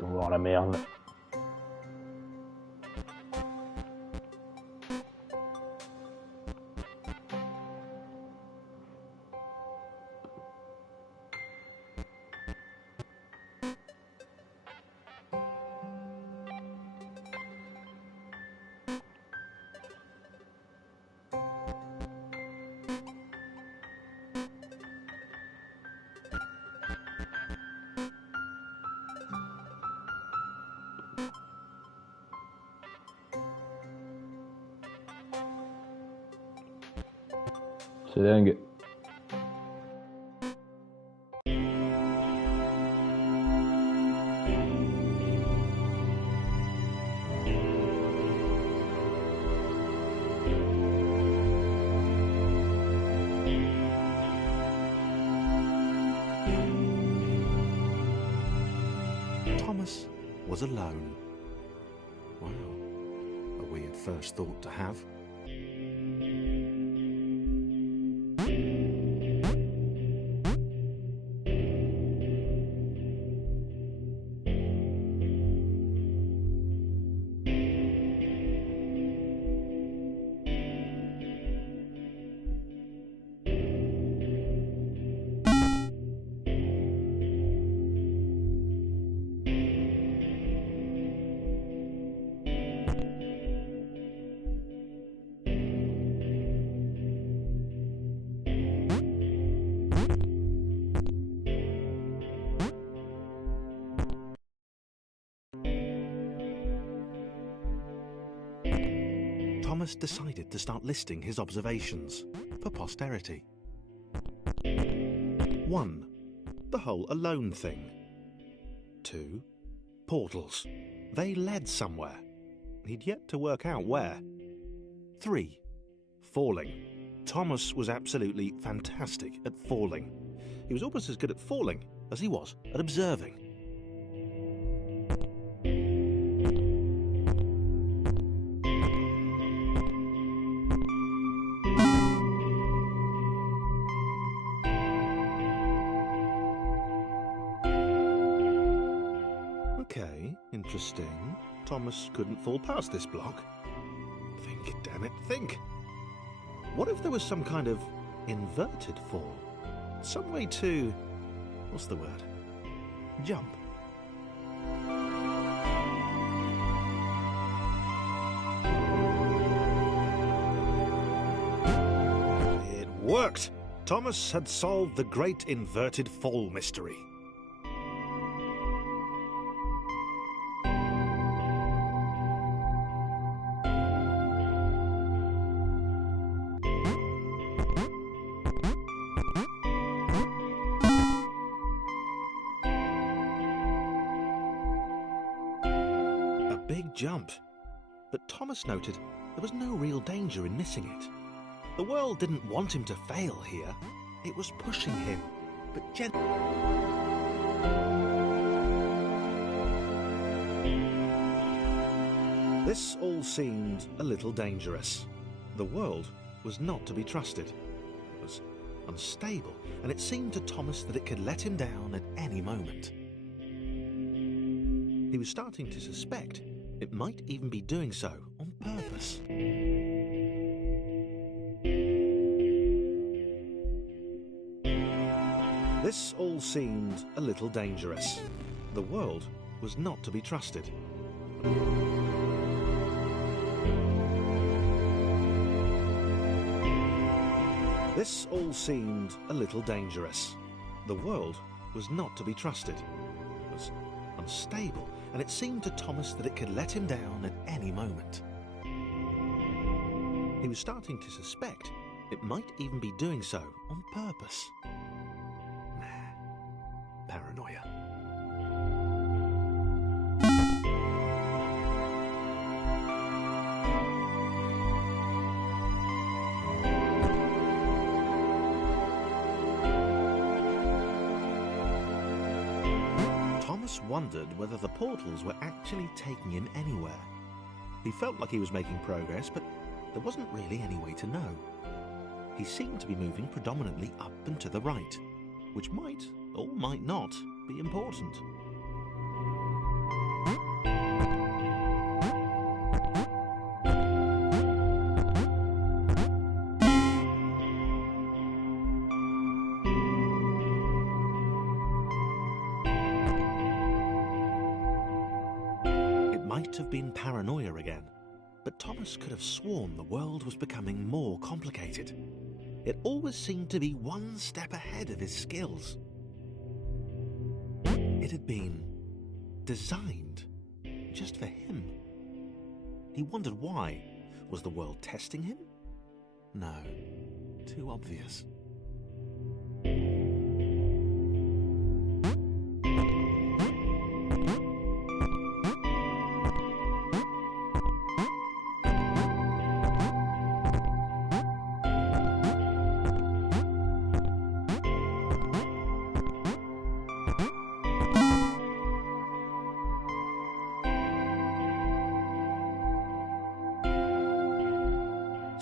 Laisse-nous voir la merde. C'est dingue. Thomas was alone. Wow, a weird first thought to have. Thomas decided to start listing his observations for posterity. 1. The whole alone thing. 2. Portals. They led somewhere. He'd yet to work out where. 3. Falling. Thomas was absolutely fantastic at falling. He was almost as good at falling as he was at observing. Okay, interesting. Thomas couldn't fall past this block. Think, damn it, think. What if there was some kind of inverted fall? Some way to... what's the word? Jump. It worked! Thomas had solved the great inverted fall mystery. Big jump. But Thomas noted there was no real danger in missing it. The world didn't want him to fail here. It was pushing him, but gently. This all seemed a little dangerous. The world was not to be trusted. It was unstable, and it seemed to Thomas that it could let him down at any moment. He was starting to suspect it might even be doing so on purpose. This all seemed a little dangerous. The world was not to be trusted. This all seemed a little dangerous. The world was not to be trusted. It was unstable, and it seemed to Thomas that it could let him down at any moment. He was starting to suspect it might even be doing so on purpose. Paranoia. Thomas wondered whether the portals were actually taking him anywhere. He felt like he was making progress, but there wasn't really any way to know. He seemed to be moving predominantly up and to the right, which might, or might not, be important. might have been paranoia again, but Thomas could have sworn the world was becoming more complicated. It always seemed to be one step ahead of his skills. It had been designed just for him. He wondered why. Was the world testing him? No, too obvious.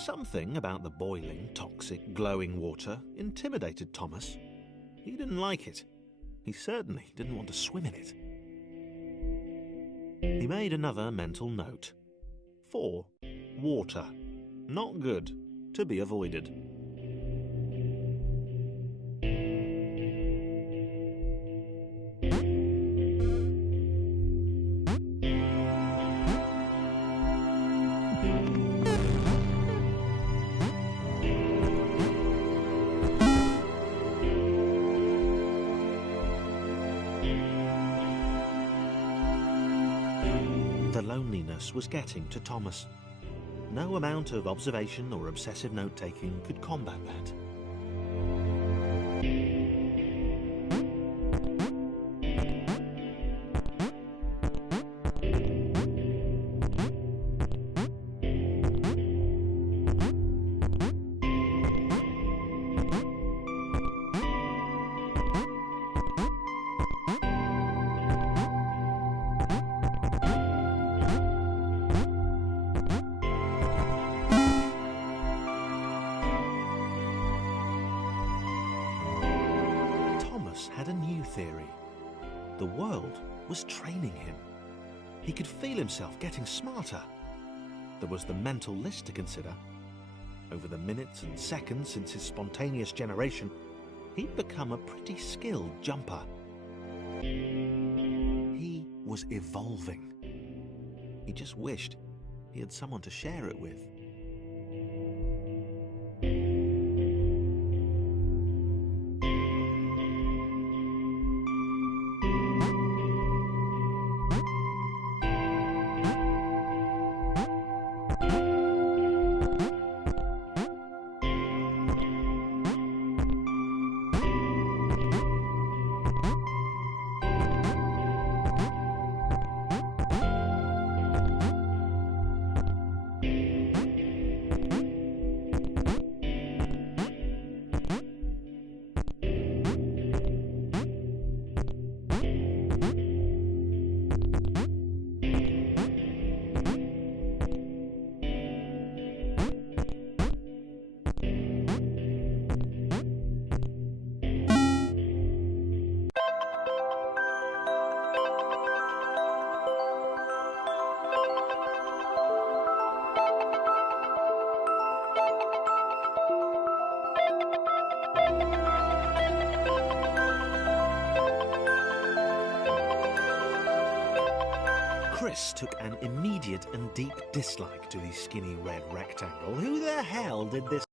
Something about the boiling, toxic, glowing water intimidated Thomas. He didn't like it. He certainly didn't want to swim in it. He made another mental note. 4. Water. Not good. To be avoided. The loneliness was getting to Thomas. No amount of observation or obsessive note-taking could combat that. Had a new theory. The world was training him. He could feel himself getting smarter. There was the mental list to consider. Over the minutes and seconds since his spontaneous generation, he'd become a pretty skilled jumper. He was evolving. He just wished he had someone to share it with. Chris took an immediate and deep dislike to the skinny red rectangle. Who the hell did this